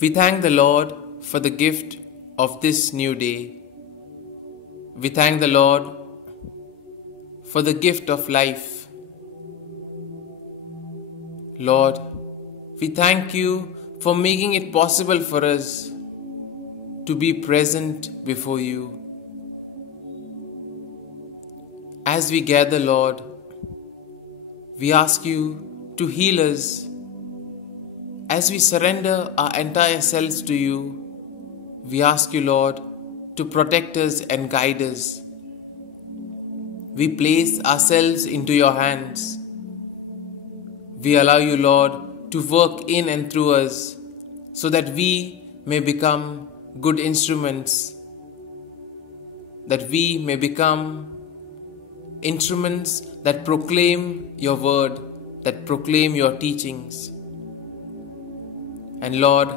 We thank the Lord for the gift of this new day. We thank the Lord for the gift of life. Lord, we thank you for making it possible for us to be present before you. As we gather, Lord, we ask you to heal us. As we surrender our entire selves to you, we ask you, Lord, to protect us and guide us. We place ourselves into your hands. We allow you, Lord, to work in and through us so that we may become good instruments, that we may become instruments that proclaim your word, that proclaim your teachings. And Lord,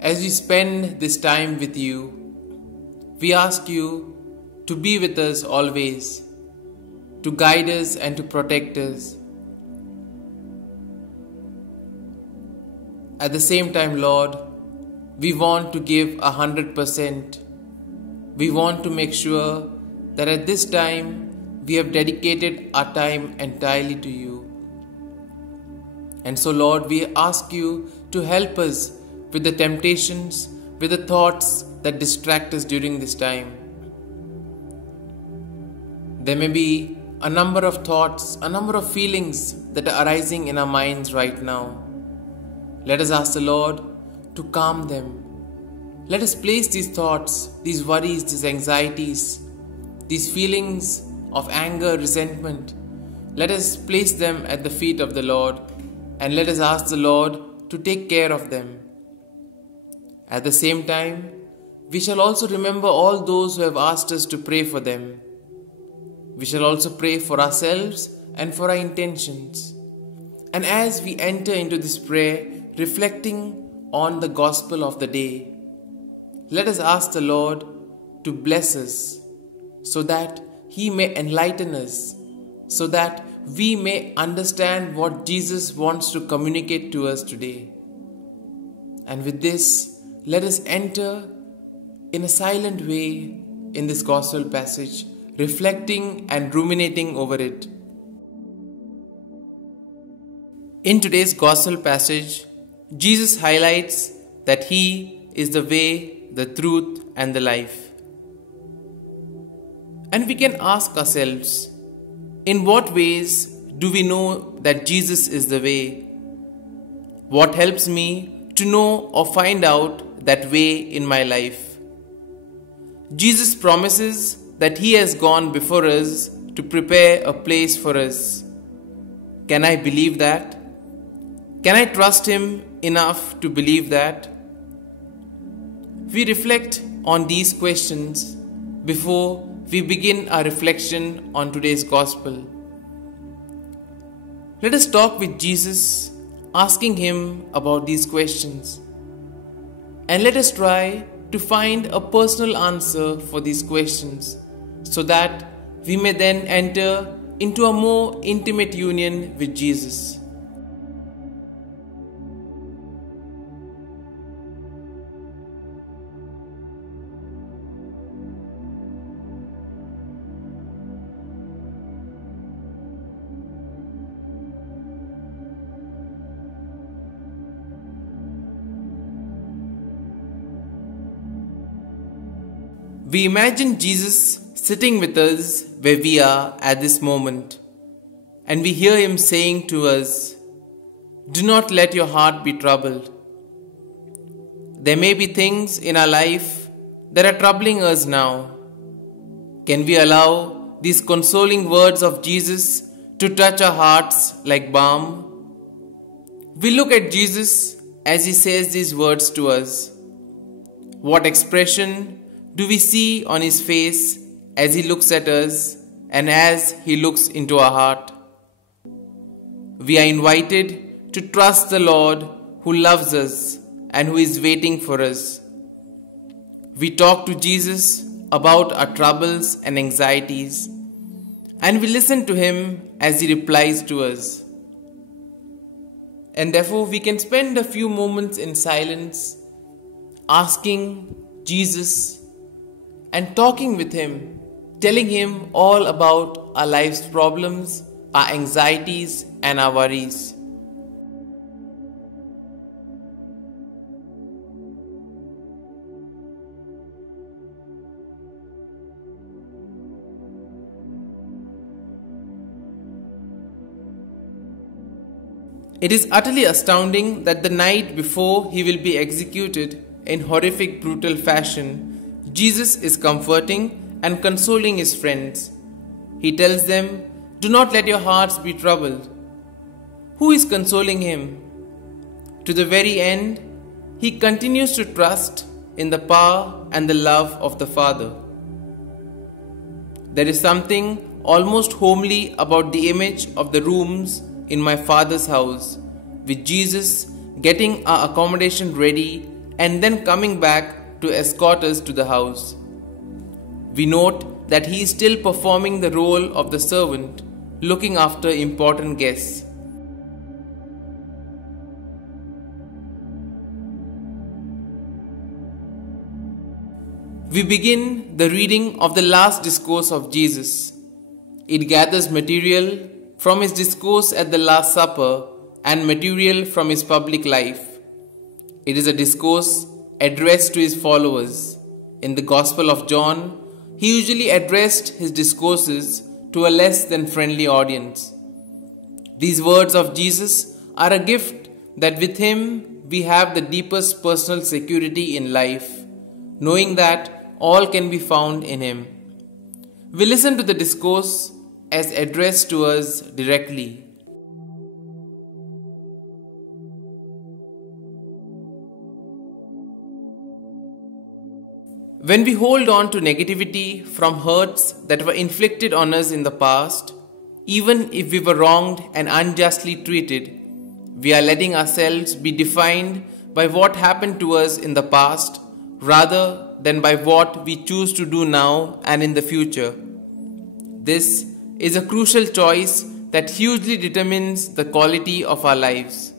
as we spend this time with you, we ask you to be with us always, to guide us and to protect us. At the same time, Lord, we want to give 100%. We want to make sure that at this time we have dedicated our time entirely to you. And so, Lord, we ask you to help us with the temptations, with the thoughts that distract us during this time. There may be a number of thoughts, a number of feelings that are arising in our minds right now. Let us ask the Lord to calm them. Let us place these thoughts, these worries, these anxieties, these feelings of anger, resentment. Let us place them at the feet of the Lord, and let us ask the Lord to take care of them. At the same time, we shall also remember all those who have asked us to pray for them. We shall also pray for ourselves and for our intentions. And as we enter into this prayer, reflecting on the gospel of the day, let us ask the Lord to bless us so that He may enlighten us, so that we may understand what Jesus wants to communicate to us today. And with this, let us enter in a silent way in this gospel passage, reflecting and ruminating over it. In today's gospel passage, Jesus highlights that He is the way, the truth, and the life. And we can ask ourselves, in what ways do we know that Jesus is the way? What helps me to know or find out that way in my life? Jesus promises that He has gone before us to prepare a place for us. Can I believe that? Can I trust Him enough to believe that? We reflect on these questions before we begin our reflection on today's gospel. Let us talk with Jesus, asking Him about these questions. And let us try to find a personal answer for these questions, so that we may then enter into a more intimate union with Jesus. We imagine Jesus sitting with us where we are at this moment, and we hear Him saying to us, "Do not let your heart be troubled." There may be things in our life that are troubling us now. Can we allow these consoling words of Jesus to touch our hearts like balm? We look at Jesus as He says these words to us. What expression do we see on His face as He looks at us and as He looks into our heart? We are invited to trust the Lord who loves us and who is waiting for us. We talk to Jesus about our troubles and anxieties, and we listen to Him as He replies to us. And therefore, we can spend a few moments in silence, asking Jesus and talking with Him, telling Him all about our life's problems, our anxieties, and our worries. It is utterly astounding that the night before He will be executed in horrific, brutal fashion, Jesus is comforting and consoling His friends. He tells them, "Do not let your hearts be troubled." Who is consoling Him? To the very end, He continues to trust in the power and the love of the Father. There is something almost homely about the image of the rooms in my Father's house, with Jesus getting our accommodation ready and then coming back to escort us to the house. We note that He is still performing the role of the servant, looking after important guests. We begin the reading of the last discourse of Jesus. It gathers material from His discourse at the Last Supper and material from His public life. It is a discourse addressed to His followers. In the Gospel of John, He usually addressed His discourses to a less than friendly audience. These words of Jesus are a gift that with Him we have the deepest personal security in life, knowing that all can be found in Him. We listen to the discourse as addressed to us directly. When we hold on to negativity from hurts that were inflicted on us in the past, even if we were wronged and unjustly treated, we are letting ourselves be defined by what happened to us in the past rather than by what we choose to do now and in the future. This is a crucial choice that hugely determines the quality of our lives.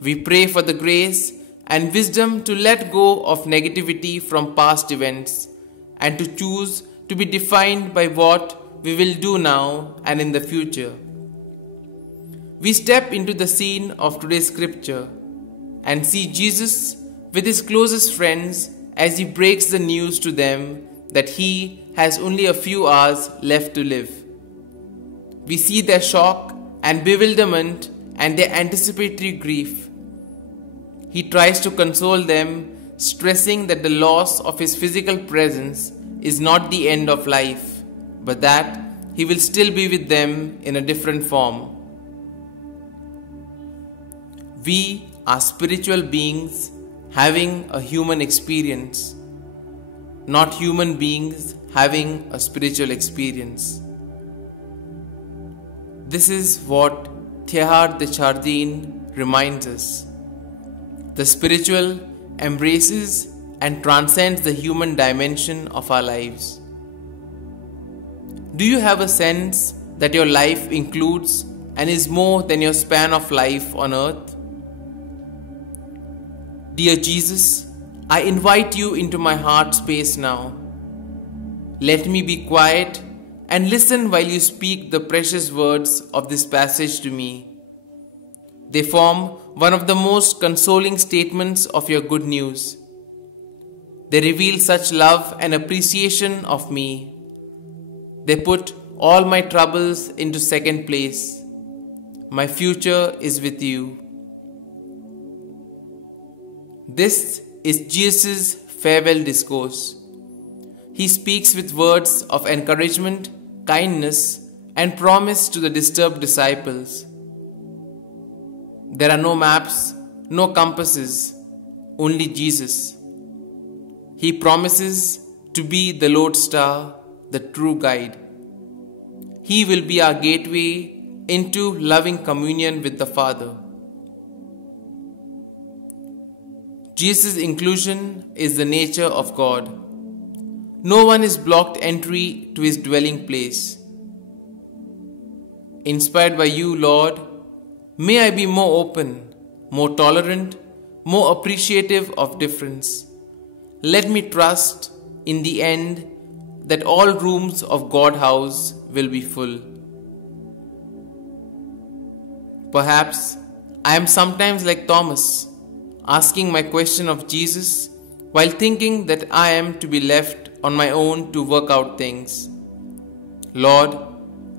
We pray for the grace and wisdom to let go of negativity from past events and to choose to be defined by what we will do now and in the future. We step into the scene of today's scripture and see Jesus with His closest friends as He breaks the news to them that He has only a few hours left to live. We see their shock and bewilderment and their anticipatory grief. He tries to console them, stressing that the loss of His physical presence is not the end of life, but that He will still be with them in a different form. We are spiritual beings having a human experience, not human beings having a spiritual experience. This is what Teilhard de Chardin reminds us. The spiritual embraces and transcends the human dimension of our lives. Do you have a sense that your life includes and is more than your span of life on earth? Dear Jesus, I invite You into my heart space now. Let me be quiet and listen while You speak the precious words of this passage to me. They form one of the most consoling statements of Your good news. They reveal such love and appreciation of me. They put all my troubles into second place. My future is with You. This is Jesus' farewell discourse. He speaks with words of encouragement, kindness, and promise to the disturbed disciples. There are no maps, no compasses, only Jesus. He promises to be the lodestar, the true guide. He will be our gateway into loving communion with the Father. Jesus' inclusion is the nature of God. No one is blocked entry to His dwelling place. Inspired by You, Lord, May I be more open, more tolerant, more appreciative of difference. Let me trust in the end that all rooms of God house will be full. Perhaps I am sometimes like Thomas, asking my question of Jesus while thinking that I am to be left on my own to work out things. Lord,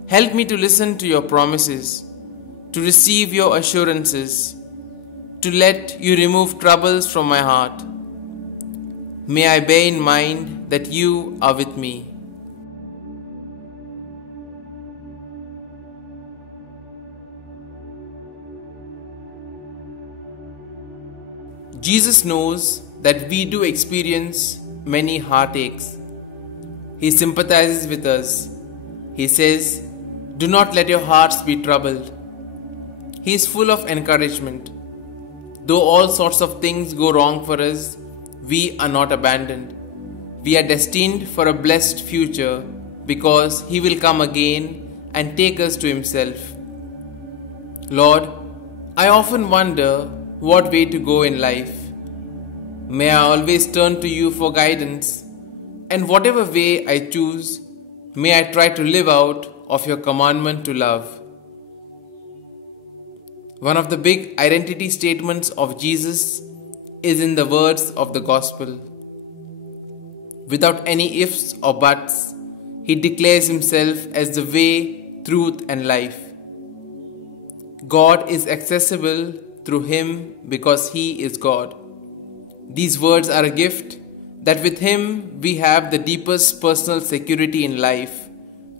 help me to listen to your promises, to receive your assurances, to let you remove troubles from my heart. May I bear in mind that you are with me. Jesus knows that we do experience many heartaches. He sympathizes with us. He says, "Do not let your hearts be troubled." He is full of encouragement. Though all sorts of things go wrong for us, we are not abandoned. We are destined for a blessed future because He will come again and take us to Himself. Lord, I often wonder what way to go in life. May I always turn to you for guidance, and whatever way I choose, may I try to live out of your commandment to love. One of the big identity statements of Jesus is in the words of the gospel. Without any ifs or buts, He declares Himself as the way, truth, and life. God is accessible through Him because He is God. These words are a gift that with Him we have the deepest personal security in life,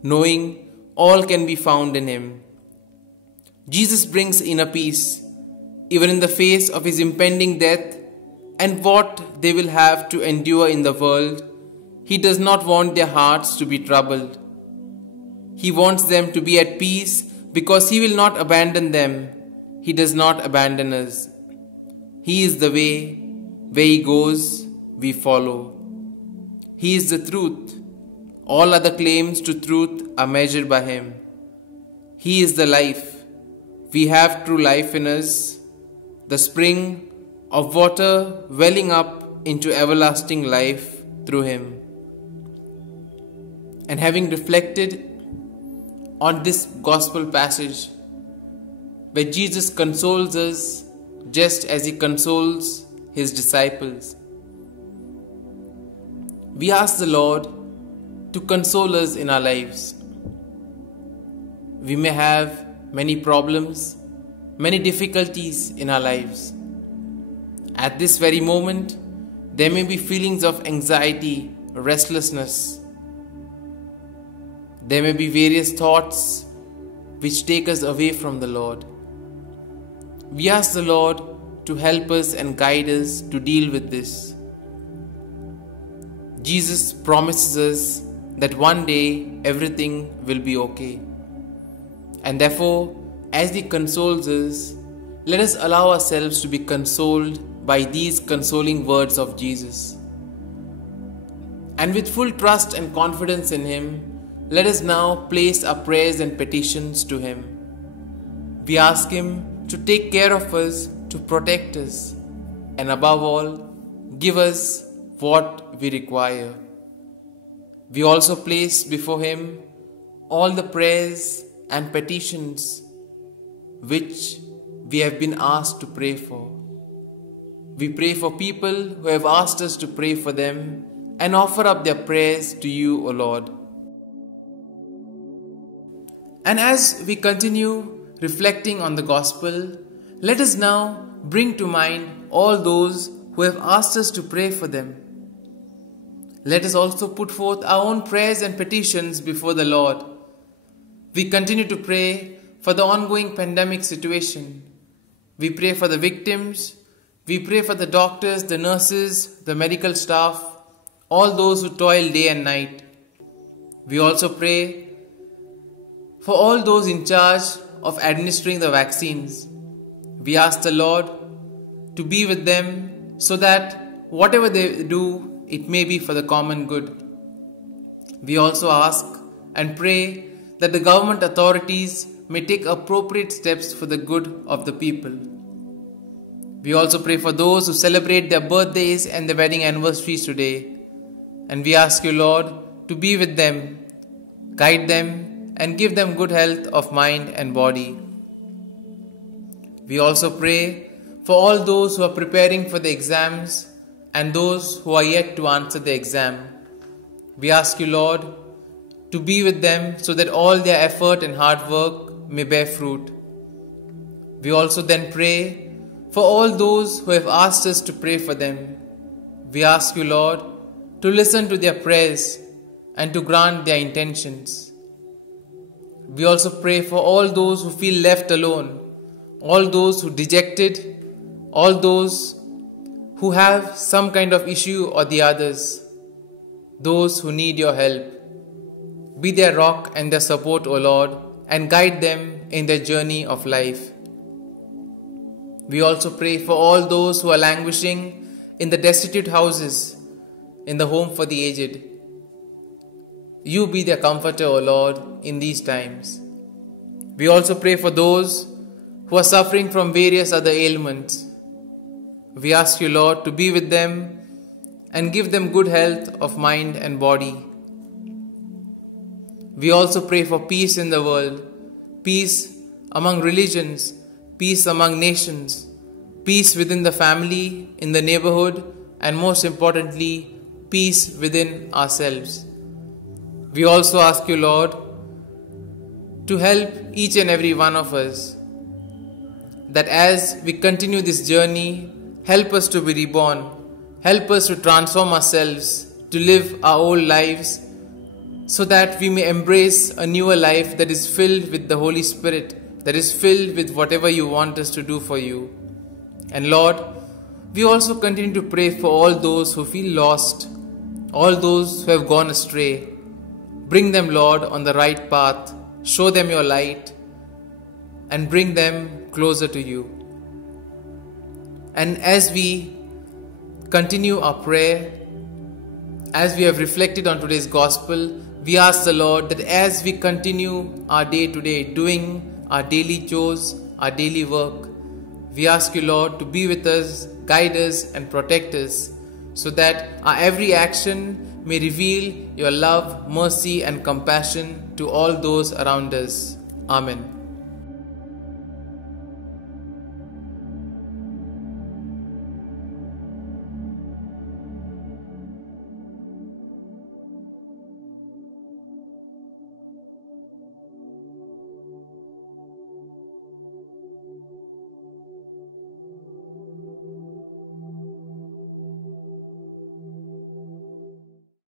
knowing all can be found in Him. Jesus brings inner peace, even in the face of His impending death and what they will have to endure in the world. He does not want their hearts to be troubled. He wants them to be at peace because He will not abandon them. He does not abandon us. He is the way. Where He goes, we follow. He is the truth. All other claims to truth are measured by Him. He is the life. We have true life in us, the spring of water welling up into everlasting life through Him. And having reflected on this gospel passage, where Jesus consoles us just as He consoles His disciples, we ask the Lord to console us in our lives. We may have many problems, many difficulties in our lives. At this very moment, there may be feelings of anxiety, restlessness. There may be various thoughts which take us away from the Lord. We ask the Lord to help us and guide us to deal with this. Jesus promises us that one day everything will be okay. And therefore, as He consoles us, let us allow ourselves to be consoled by these consoling words of Jesus. And with full trust and confidence in Him, let us now place our prayers and petitions to Him. We ask Him to take care of us, to protect us, and above all, give us what we require. We also place before Him all the prayers and petitions which we have been asked to pray for. We pray for people who have asked us to pray for them and offer up their prayers to you, O Lord. And as we continue reflecting on the gospel, let us now bring to mind all those who have asked us to pray for them. Let us also put forth our own prayers and petitions before the Lord. We continue to pray for the ongoing pandemic situation. We pray for the victims. We pray for the doctors, the nurses, the medical staff, all those who toil day and night. We also pray for all those in charge of administering the vaccines. We ask the Lord to be with them so that whatever they do, it may be for the common good. We also ask and pray that the government authorities may take appropriate steps for the good of the people. We also pray for those who celebrate their birthdays and their wedding anniversaries today. And we ask you, Lord, to be with them, guide them, and give them good health of mind and body. We also pray for all those who are preparing for the exams and those who are yet to answer the exam. We ask you, Lord, to be with them so that all their effort and hard work may bear fruit. We also then pray for all those who have asked us to pray for them. We ask you, Lord, to listen to their prayers and to grant their intentions. We also pray for all those who feel left alone, all those who are dejected, all those who have some kind of issue or the others, those who need your help. Be their rock and their support, O Lord, and guide them in their journey of life. We also pray for all those who are languishing in the destitute houses, in the home for the aged. You be their comforter, O Lord, in these times. We also pray for those who are suffering from various other ailments. We ask you, Lord, to be with them and give them good health of mind and body. We also pray for peace in the world, peace among religions, peace among nations, peace within the family, in the neighborhood, and most importantly, peace within ourselves. We also ask you, Lord, to help each and every one of us, that as we continue this journey, help us to be reborn, help us to transform ourselves, to live our old lives, so that we may embrace a newer life that is filled with the Holy Spirit, that is filled with whatever you want us to do for you. And Lord, we also continue to pray for all those who feel lost, all those who have gone astray. Bring them, Lord, on the right path, show them your light, and bring them closer to you. And as we continue our prayer, as we have reflected on today's gospel, we ask the Lord that as we continue our day to day, doing our daily chores, our daily work, we ask you, Lord, to be with us, guide us and protect us, so that our every action may reveal your love, mercy and compassion to all those around us. Amen.